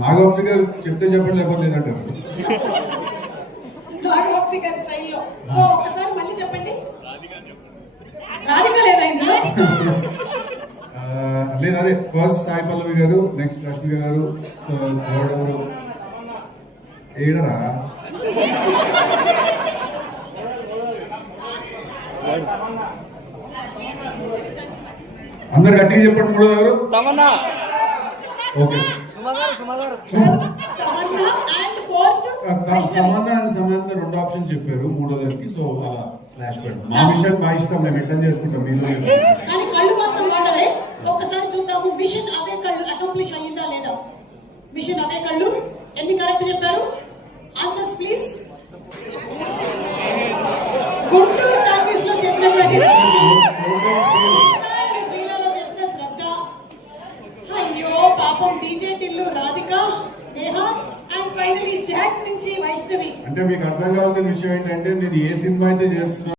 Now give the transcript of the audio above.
నాగవంశీ గారు చెప్తే చెప్పండి లేకపోతే లేదంటారు. నాగవంశీ గారి స్టైల్లో. సో ఒకసారి మళ్ళీ చెప్పండి. రాధిక లేదా ఇందులో? లేదు, అదే ఫస్ట్ సాయి పల్లవి గారు, నెక్స్ట్ రష్మిక గారు, ఎవరు ఏడరా అందరు గట్టిగా చెప్పండి. మూడో ఎవరు? తమన్నా. ఓకే, తమన్నా అండ్ సమంత రెండు ఆప్షన్ చెప్పారు మూడో దానికి. సో స్లాష్ పెడతాం. మా విషయం మా ఇష్టం, మేము ఎట్లా చేసుకుంటాం. మీలో కానీ కళ్ళు మాత్రం వాడవే. ఒక్కసారి చూద్దాము మిషన్ అవే కళ్ళు అకంప్లిష్ అయ్యిందా లేదా. మిషన్ అవే కళ్ళు ఎన్ని కరెక్ట్ చెప్పారు? Answers please. గుంటూరు టాకీస్ లో చేసినటువంటి చేసిన శ్రద్ధ. అయ్యో పాపం DJ Tillu Radhika, Neha and finally Jack నుంచి వైష్ణవి. అంటే మీకు అర్థం కావాల్సిన విషయం ఏంటంటే నేను ఏ సినిమా అయితే చేస్తున్నా